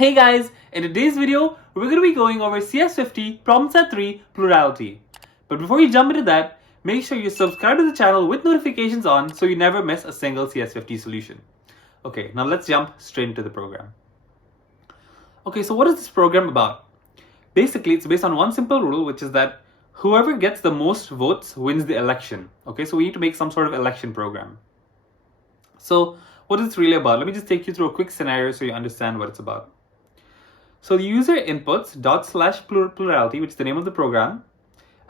Hey guys, in today's video, we're going to be going over CS50 Problem Set 3 Plurality. But before you jump into that, make sure you subscribe to the channel with notifications on so you never miss a single CS50 solution. Okay, now let's jump straight into the program. Okay, so what is this program about? Basically, it's based on one simple rule, which is that whoever gets the most votes wins the election. Okay, so we need to make some sort of election program. So what is this really about? Let me just take you through a quick scenario so you understand what it's about. So the user inputs /plurality, which is the name of the program,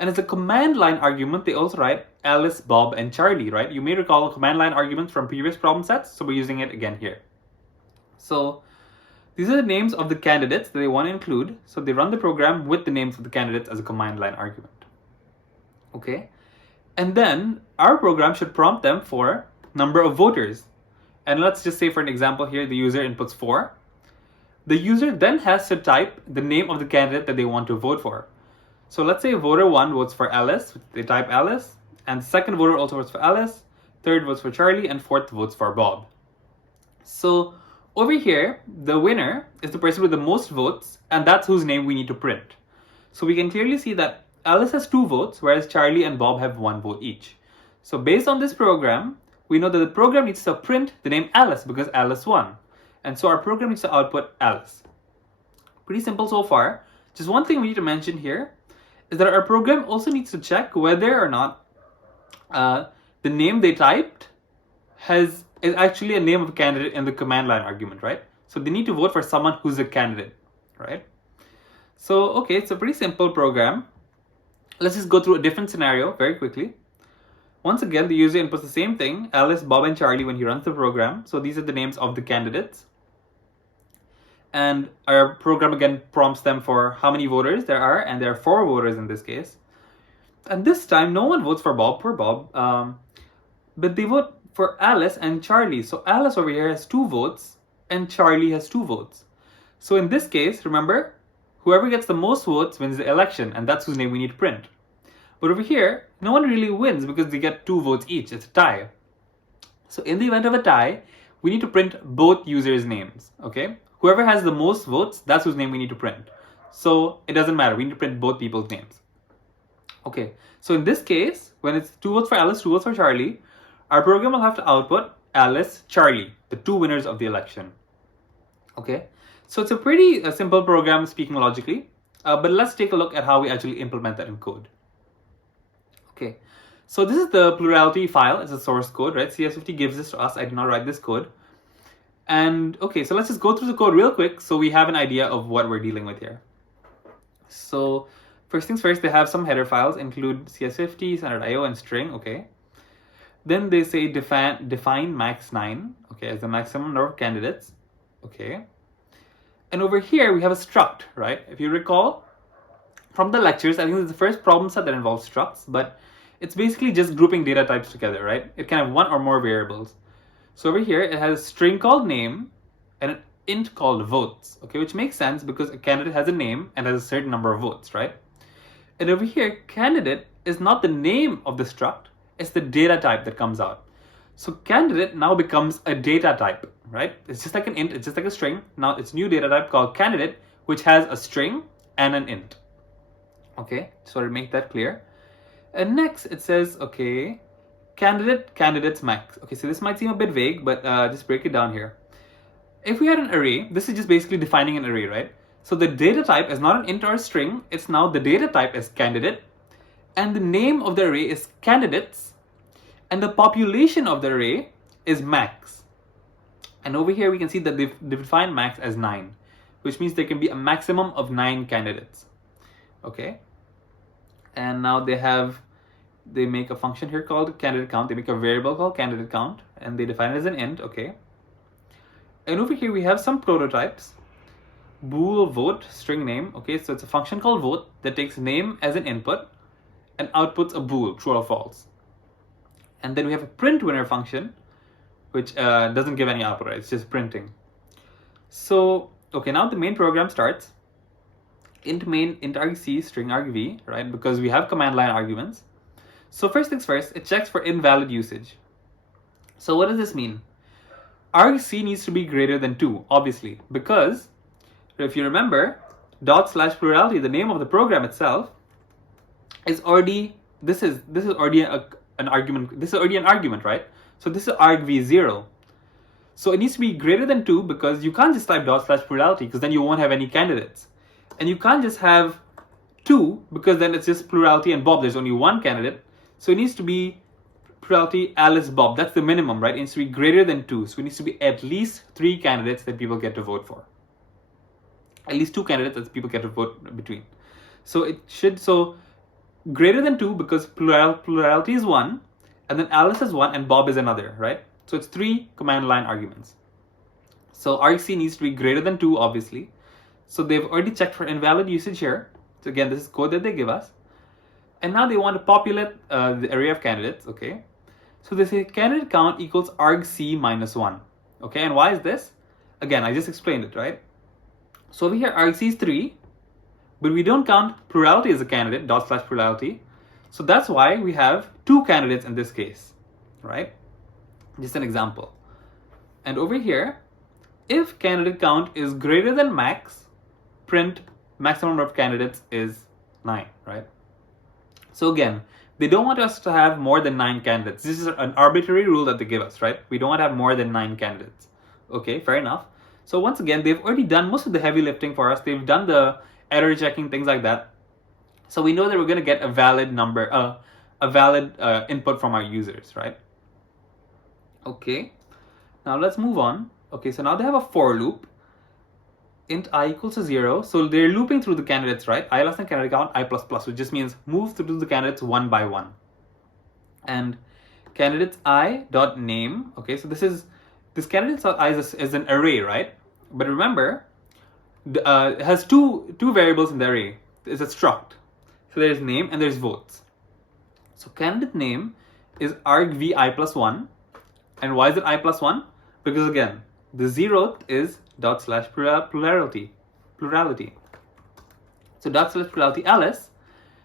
and as a command line argument, they also write Alice, Bob, and Charlie, right? You may recall a command line argument from previous problem sets, so we're using it again here. So these are the names of the candidates that they want to include, so they run the program with the names of the candidates as a command line argument. Okay, and then our program should prompt them for number of voters. And let's just say for an example here, the user inputs 4. The user then has to type the name of the candidate that they want to vote for. So let's say voter 1 votes for Alice, they type Alice, and the second voter also votes for Alice, third votes for Charlie, and fourth votes for Bob. So over here, the winner is the person with the most votes, and that's whose name we need to print. So we can clearly see that Alice has 2 votes, whereas Charlie and Bob have 1 vote each. So based on this program, we know that the program needs to print the name Alice because Alice won. And so our program needs to output Alice. Pretty simple so far. Just one thing we need to mention here is that our program also needs to check whether or not the name they typed is actually a name of a candidate in the command line argument, right? So they need to vote for someone who's a candidate, right? So, okay, it's a pretty simple program. Let's just go through a different scenario very quickly. Once again, the user inputs the same thing, Alice, Bob, and Charlie when he runs the program. So these are the names of the candidates. And our program again prompts them for how many voters there are, and there are 4 voters in this case. And this time, no one votes for Bob, poor Bob, but they vote for Alice and Charlie. So Alice over here has 2 votes, and Charlie has 2 votes. So in this case, remember, whoever gets the most votes wins the election, and that's whose name we need to print. But over here, no one really wins because they get 2 votes each. It's a tie. So in the event of a tie, we need to print both users' names, okay? Whoever has the most votes, that's whose name we need to print. So it doesn't matter. We need to print both people's names. Okay, so in this case, when it's 2 votes for Alice, 2 votes for Charlie, our program will have to output Alice, Charlie, the 2 winners of the election. Okay, so it's a pretty simple program speaking logically, but let's take a look at how we actually implement that in code. Okay, so this is the plurality file. It's a source code, right? CS50 gives this to us. I did not write this code. And okay, so let's just go through the code real quick so we have an idea of what we're dealing with here. So first things first, they have some header files, include CS50, standard IO, and string, okay. Then they say define max 9, okay, as the maximum number of candidates, okay. And over here, we have a struct, right? If you recall from the lectures, I think this is the first problem set that involves structs, but it's basically just grouping data types together, right? It can have 1 or more variables. So over here, it has a string called name and an int called votes, okay, which makes sense because a candidate has a name and has a certain number of votes, right? And over here, candidate is not the name of the struct, it's the data type that comes out. So candidate now becomes a data type, right? It's just like an int, it's just like a string. Now it's new data type called candidate, which has a string and an int. Okay, so to make that clear. And next it says, okay, candidates max. Okay, so this might seem a bit vague, but just break it down here. If we had an array, this is just basically defining an array, right? So the data type is not an int or a string, it's now the data type is candidate, and the name of the array is candidates, and the population of the array is max. And over here we can see that they've defined max as 9, which means there can be a maximum of 9 candidates. Okay, and now they make a function here called candidate count. They make a variable called candidate count, and they define it as an int, okay. And over here we have some prototypes. Bool vote string name, okay, so it's a function called vote that takes name as an input and outputs a bool, true or false. And then we have a print winner function, which doesn't give any output, right? It's just printing. So, okay, now the main program starts. Int main, int argc, string argv, right? Because we have command line arguments. So first things first, it checks for invalid usage. So what does this mean? argc needs to be greater than 2, obviously, because But if you remember, /plurality, the name of the program itself, is already, this is already an argument. This is already an argument, right? So this is argv0. So it needs to be greater than 2 because you can't just type /plurality because then you won't have any candidates. And you can't just have 2 because then it's just plurality and Bob. There's only one candidate. So it needs to be plurality Alice Bob. That's the minimum, right? It needs to be greater than 2. So it needs to be at least 3 candidates that people get to vote for. At least 2 candidates that people get to vote between. So it should, so greater than 2 because plurality is 1, and then Alice is 1 and Bob is another, right? So it's 3 command line arguments. So argc needs to be greater than 2, obviously. So they've already checked for invalid usage here. So again, this is code that they give us. And now they want to populate the array of candidates, okay? So they say candidate count equals argc minus 1. Okay, and why is this? Again, I just explained it, right? So over here, argc is 3, but we don't count plurality as a candidate, /plurality. So that's why we have 2 candidates in this case, right? Just an example. And over here, if candidate count is greater than max, print maximum number of candidates is 9, right? So again, they don't want us to have more than 9 candidates. This is an arbitrary rule that they give us, right? We don't want to have more than 9 candidates. Okay, fair enough. So once again, they've already done most of the heavy lifting for us. They've done the error checking, things like that. So we know that we're going to get a valid number, a valid input from our users, right? Okay, now let's move on. Okay, so now they have a for loop. Int I equals to 0. So they're looping through the candidates, right? I less than candidate count, I plus plus, which just means move through the candidates one by one. And candidates I dot name. Okay, so this candidates I is an array, right? But remember, it has two variables in the array. It's a struct. So there's name and there's votes. So candidate name is argv I plus 1. And why is it I plus 1? Because again, the 0th is /plurality. So /plurality Alice,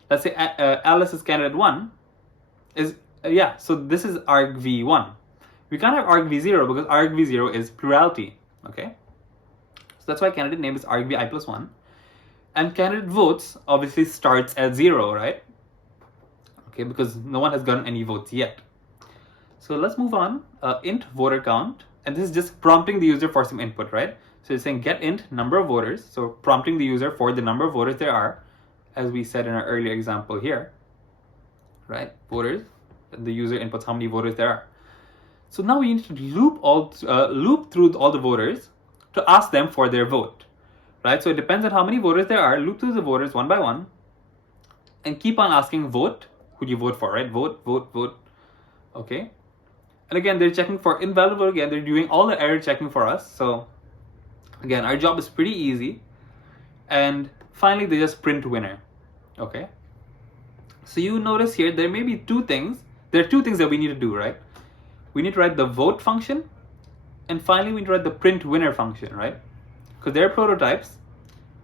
let's say Alice is candidate 1, is, so this is argv1. We can't have argv0 because argv0 is plurality, okay? So that's why candidate name is argv I plus 1. And candidate votes obviously starts at 0, right? Okay, because no one has gotten any votes yet. So let's move on. Int voter count. And this is just prompting the user for some input, right? So it's saying get int number of voters. So prompting the user for the number of voters there are, as we said in our earlier example here, right? Voters, the user inputs how many voters there are. So now we need to loop through all the voters to ask them for their vote, right? So it depends on how many voters there are. Loop through the voters one by one, and keep on asking vote. Who do you vote for, right? Vote, vote, vote. Okay. And again, they're checking for invalid vote. Again, they're doing all the error checking for us. So again, our job is pretty easy. And finally, they just print winner. Okay. So you notice here, there may be 2 things. There are 2 things that we need to do, right? We need to write the vote function. And finally, we need to write the print winner function, right? Because they're prototypes,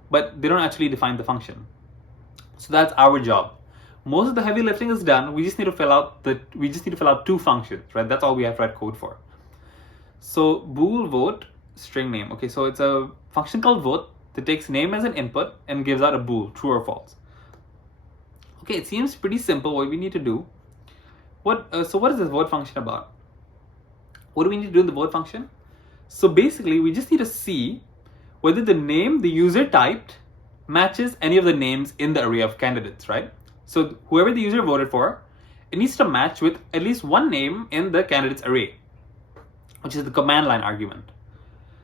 but they don't actually define the function. So that's our job. Most of the heavy lifting is done. We just need to fill out 2 functions, right? That's all we have to write code for. So bool vote string name. Okay, so it's a function called vote that takes name as an input and gives out a bool, true or false. Okay, it seems pretty simple what we need to do. So what is this vote function about? What do we need to do in the vote function? So basically, we just need to see whether the name the user typed matches any of the names in the array of candidates, right? So whoever the user voted for, it needs to match with at least one name in the candidates array, which is the command line argument.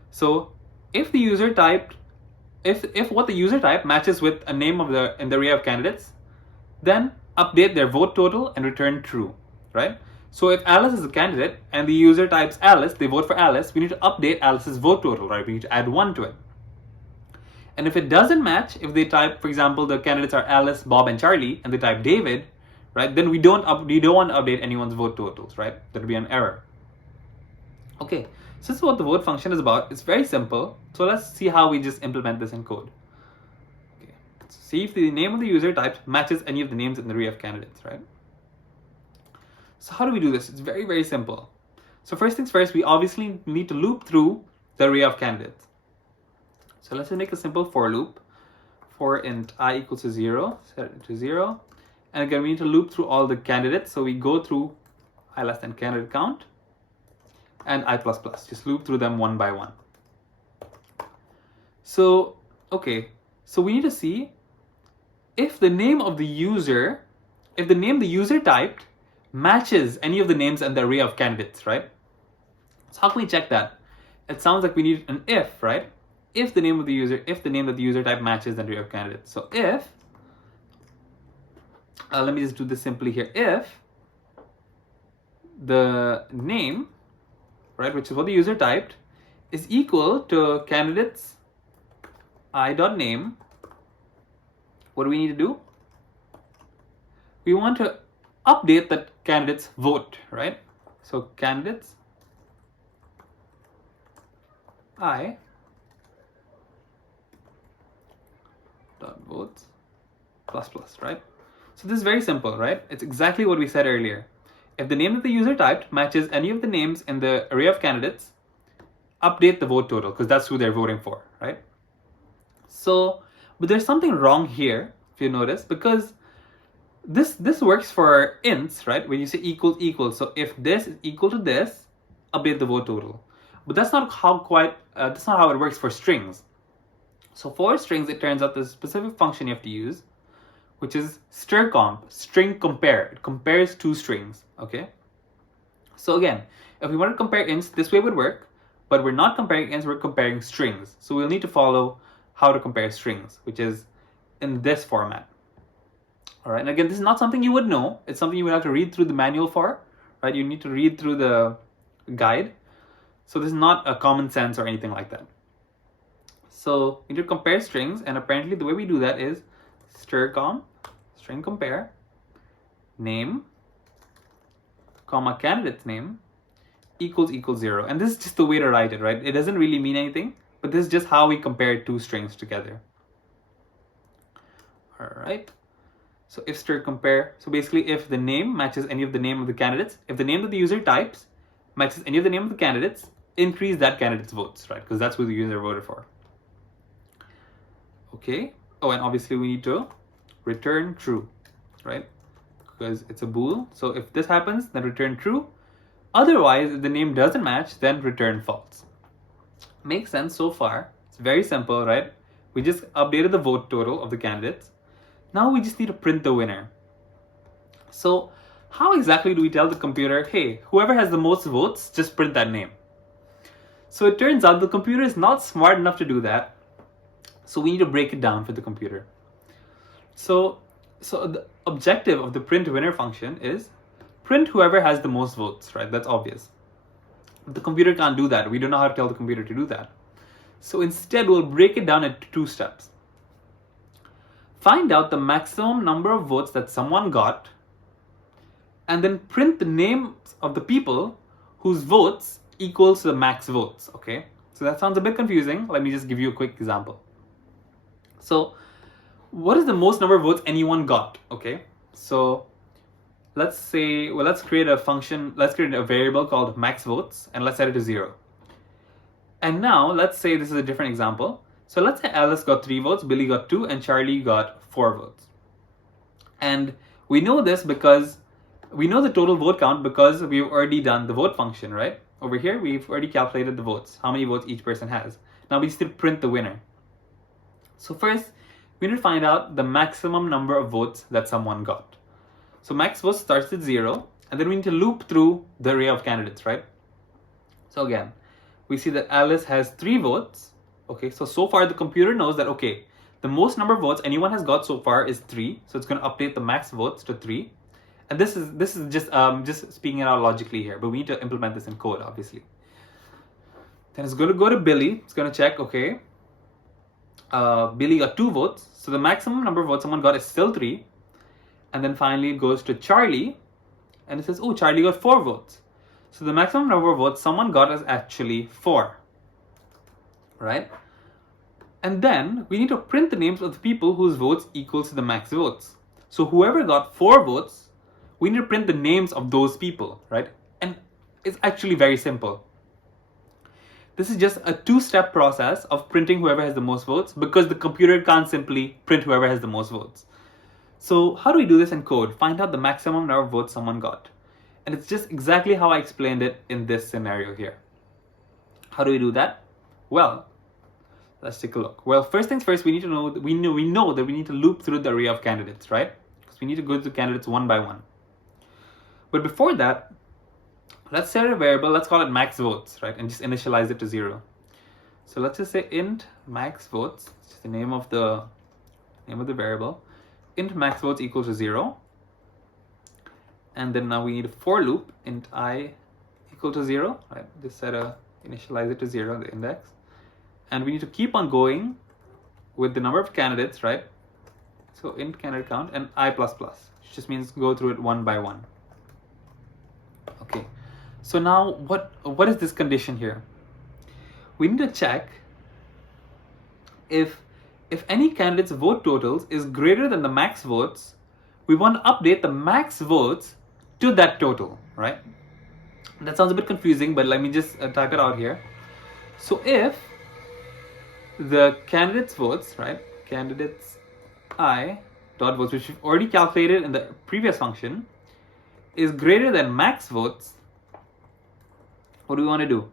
So if the user typed, if what the user typed matches with a name in the array of candidates, then update their vote total and return true, right? So if Alice is a candidate and the user types Alice, they vote for Alice, we need to update Alice's vote total, right? We need to add 1 to it. And if it doesn't match, if they type, for example, the candidates are Alice, Bob, and Charlie, and they type David, right? Then we don't want to update anyone's vote totals, right? That would be an error. Okay, so this is what the vote function is about. It's very simple. So let's see how we just implement this in code. Okay, see if the name of the user typed matches any of the names in the array of candidates, right? So how do we do this? It's very, very simple. So first things first, we obviously need to loop through the array of candidates. So let's just make a simple for loop. For int I equals to 0, set it to 0. And again, we need to loop through all the candidates. So we go through I less than candidate count and I++. Just loop through them one by one. So, okay. So we need to see if the name of the user, if the name the user typed matches any of the names in the array of candidates, right? So how can we check that? It sounds like we need an if, right? If the name of the user, if the name that the user type matches the array of candidates. So if, let me just do this simply here. If the name, right, which is what the user typed, is equal to candidates I.name, what do we need to do? We want to update that candidate's vote, right? So candidates I dot votes plus plus, right? So this is very simple, right? It's exactly what we said earlier. If the name that the user typed matches any of the names in the array of candidates, update the vote total, because that's who they're voting for, right? So, but there's something wrong here, if you notice, because this works for ints, right? When you say equals equals. So if this is equal to this, update the vote total. But that's not how that's not how it works for strings. So for strings, it turns out there's a specific function you have to use, which is strcomp, string compare. It compares two strings, okay? So again, if we want to compare ints, this way would work, but we're not comparing ints, we're comparing strings. So we'll need to follow how to compare strings, which is in this format. All right, and again, this is not something you would know. It's something you would have to read through the manual for, right? You need to read through the guide. So this is not a common sense or anything like that. So we need to compare strings, and apparently the way we do that is strcomp, string compare, name, comma candidate's name, equals 0. And this is just the way to write it, right? It doesn't really mean anything, but this is just how we compare two strings together. All right. So if str compare, so basically if the name matches any of the name of the candidates, if the name that the user types matches any of the name of the candidates, increase that candidate's votes, right? Because that's who the user voted for. Okay. Oh, and obviously we need to return true, right? Because it's a bool. So if this happens, then return true. Otherwise, if the name doesn't match, then return false. Makes sense so far. It's very simple, right? We just updated the vote total of the candidates. Now we just need to print the winner. So how exactly do we tell the computer, hey, whoever has the most votes, just print that name? So it turns out the computer is not smart enough to do that. So we need to break it down for the computer. So the objective of the print winner function is print whoever has the most votes, right? That's obvious. The computer can't do that. We don't know how to tell the computer to do that. So instead, we'll break it down into two steps. Find out the maximum number of votes that someone got, and then print the names of the people whose votes equals to the max votes, okay? So that sounds a bit confusing. Let me just give you a quick example. So what is the most number of votes anyone got, okay? So let's say, well, let's create a function, let's create a variable called max votes, and let's set it to 0. And now let's say this is a different example. So let's say Alice got 3 votes, Billy got 2, and Charlie got 4 votes. And we know this because we know the total vote count because we've already done the vote function, right? Over here, we've already calculated the votes, how many votes each person has. Now we still print the winner. So first, we need to find out the maximum number of votes that someone got. So max votes starts at 0, and then we need to loop through the array of candidates, right? So again, we see that Alice has 3 votes. Okay, so far the computer knows that, okay, the most number of votes anyone has got so far is 3. So it's going to update the max votes to 3. And this is just speaking it out logically here, but we need to implement this in code, obviously. Then it's going to go to Billy. It's going to check, okay, Billy got 2 votes. So the maximum number of votes someone got is still 3. And then finally it goes to Charlie, and it says, oh, Charlie got 4 votes. So the maximum number of votes someone got is actually 4. Right? And then we need to print the names of the people whose votes equals to the max votes. So whoever got 4 votes, we need to print the names of those people, right? And it's actually very simple. This is just a two-step process of printing whoever has the most votes, because the computer can't simply print whoever has the most votes. So how do we do this in code? Find out the maximum number of votes someone got. And it's just exactly how I explained it in this scenario here. How do we do that? Well, let's take a look. Well, first things first, we need to know that we know that we need to loop through the array of candidates, right? Because we need to go through candidates one by one. But before that, let's set a variable, let's call it max votes, right? And just initialize it to 0. So let's just say int max votes, it's just the name of the variable. Int max votes equal to 0. And then now we need a for loop, int I equal to 0, right? Just initialize it to 0, the index. And we need to keep on going with the number of candidates, right? So int candidate count and I++, which just means go through it one by one. Okay, so now what is this condition here? We need to check if any candidate's vote totals is greater than the max votes, we want to update the max votes to that total, right? That sounds a bit confusing, but let me just type it out here. So if the candidates votes, right, candidates I dot votes, which we've already calculated in the previous function, is greater than max votes, what do we want to do?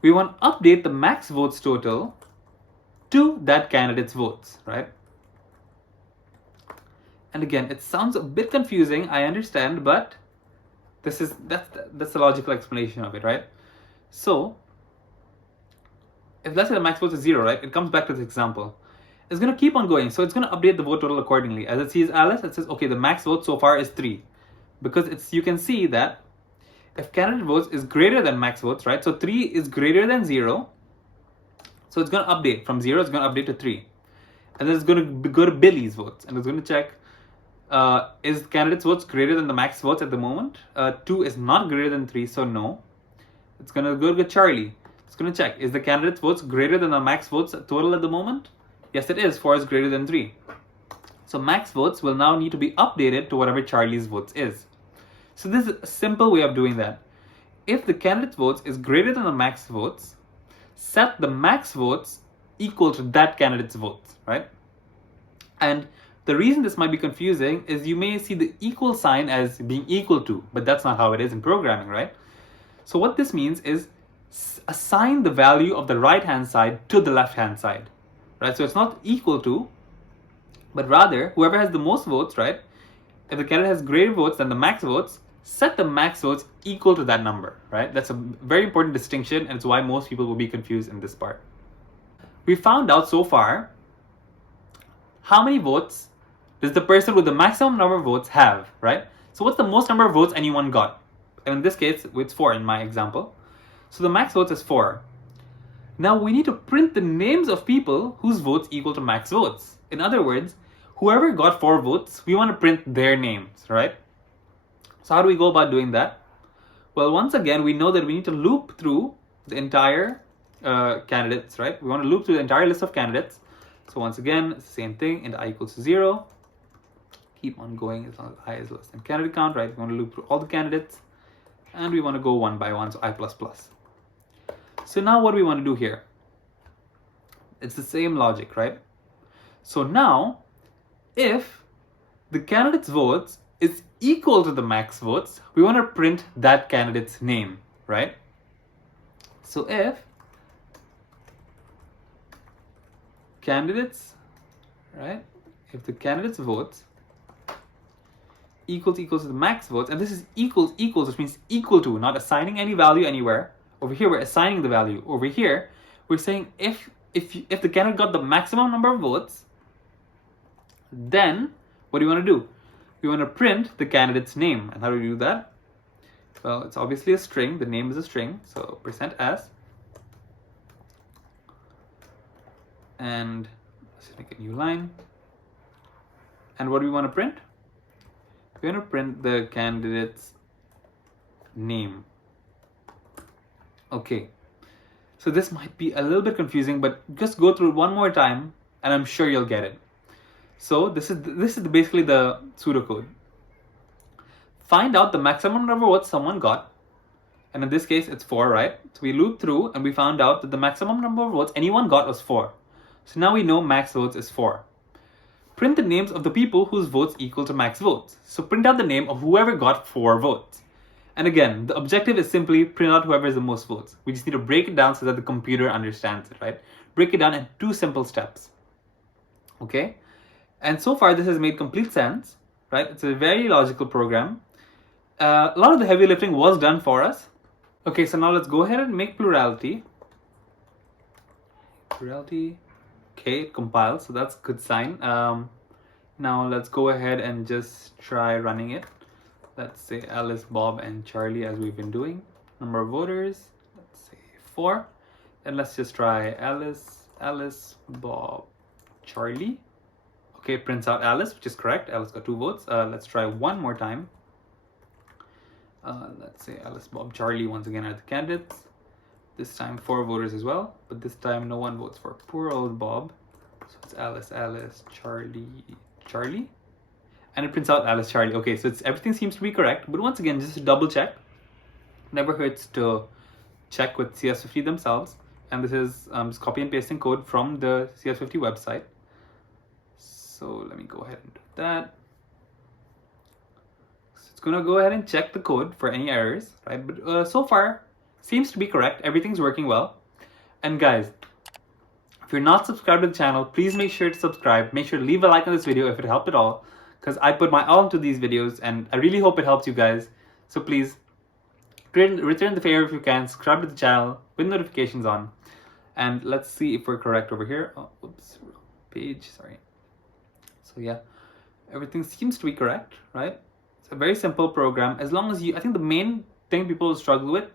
We want to update the max votes total to that candidate's votes, right? And again, it sounds a bit confusing, I understand, but that's the logical explanation of it, right? So if let's say the max votes is 0, right, it comes back to this example. It's going to keep on going, so it's going to update the vote total accordingly. As it sees Alice, it says, okay, the max vote so far is 3. Because you can see that if candidate votes is greater than max votes, right, so 3 is greater than 0, so it's going to update. From 0, it's going to update to 3. And then it's going to go to Billy's votes, and it's going to check, is candidate's votes greater than the max votes at the moment? 2 is not greater than 3, so no. It's going to go to Charlie. It's going to check, is the candidate's votes greater than the max votes total at the moment? Yes, it is. 4 is greater than 3. So max votes will now need to be updated to whatever Charlie's votes is. So this is a simple way of doing that. If the candidate's votes is greater than the max votes, set the max votes equal to that candidate's votes, right? And the reason this might be confusing is you may see the equal sign as being equal to, but that's not how it is in programming, right? So what this means is assign the value of the right-hand side to the left-hand side, right? So it's not equal to, but rather whoever has the most votes, right? If the candidate has greater votes than the max votes, set the max votes equal to that number, right? That's a very important distinction, and it's why most people will be confused in this part. We found out so far how many votes does the person with the maximum number of votes have, right? So what's the most number of votes anyone got? And in this case, it's 4 in my example. So the max votes is 4. Now we need to print the names of people whose votes equal to max votes. In other words, whoever got 4 votes, we want to print their names, right? So how do we go about doing that? Well, once again, we know that we need to loop through the entire candidates, right? We want to loop through the entire list of candidates. So once again, it's the same thing, int I equals to 0. Keep on going as long as I is less than candidate count, right? We want to loop through all the candidates. And we want to go one by one, so I++. So now what do we want to do here? It's the same logic, right? So now, if the candidate's votes is equal to the max votes, we want to print that candidate's name, right? So if candidates, right? If the candidate's votes equals to the max votes, and this is equals, which means equal to, not assigning any value anywhere. Over here, we're assigning the value. Over here, we're saying if the candidate got the maximum number of votes, then what do you want to do? We want to print the candidate's name. And how do we do that? Well, it's obviously a string. The name is a string. So %s. And let's make a new line. And what do we want to print? We're going to print the candidate's name. Okay. So this might be a little bit confusing, but just go through it one more time and I'm sure you'll get it. So this is basically the pseudocode. Find out the maximum number of votes someone got, And in this case, it's 4, right? So we looped through and we found out that the maximum number of votes anyone got was 4. So now we know max votes is 4. Print the names of the people whose votes equal to max votes. So print out the name of whoever got 4 votes. And again, the objective is simply print out whoever has the most votes. We just need to break it down so that the computer understands it, right? Break it down in 2 simple steps. Okay? And so far, this has made complete sense, right? It's a very logical program. A lot of the heavy lifting was done for us. Okay, so now let's go ahead and make plurality. Plurality. Okay, it compiles, so that's a good sign. Now let's go ahead and just try running it. Let's say Alice, Bob, and Charlie as we've been doing. Number of voters, let's say 4. And let's just try Alice, Bob, Charlie. Okay, prints out Alice, which is correct. Alice got 2 votes. Let's try one more time. Let's say Alice, Bob, Charlie once again are the candidates. This time 4 voters as well, but this time no one votes for poor old Bob. So it's Alice, Charlie. And it prints out Alice, Charlie. Okay, so everything seems to be correct. But once again, just to double check. Never hurts to check with CS50 themselves. And this is just copy and pasting code from the CS50 website. So let me go ahead and do that. So it's going to go ahead and check the code for any errors, right? But so far, seems to be correct. Everything's working well. And guys, if you're not subscribed to the channel, please make sure to subscribe. Make sure to leave a like on this video if it helped at all, because I put my all into these videos and I really hope it helps you guys. So please return the favor if you can, subscribe to the channel with notifications on. And let's see if we're correct over here. Oh, oops, wrong page, sorry. So yeah, everything seems to be correct, right? It's a very simple program. As long as I think the main thing people struggle with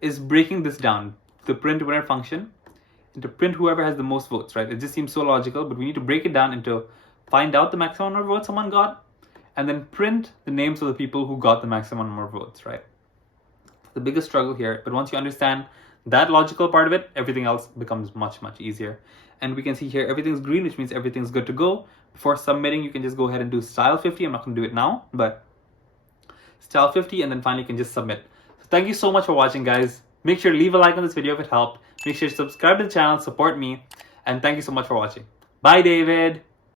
is breaking this down, the print winner function, and to print whoever has the most votes, right? It just seems so logical, but we need to break it down into find out the maximum number of votes someone got, and then print the names of the people who got the maximum number of votes, right? The biggest struggle here, but once you understand that logical part of it, everything else becomes much easier. And we can see here everything's green, which means everything's good to go. Before submitting, you can just go ahead and do style 50. I'm not going to do it now, but style 50, and then finally you can just submit. So thank you so much for watching, guys. Make sure to leave a like on this video if it helped. Make sure to subscribe to the channel, support me, and thank you so much for watching. Bye, David.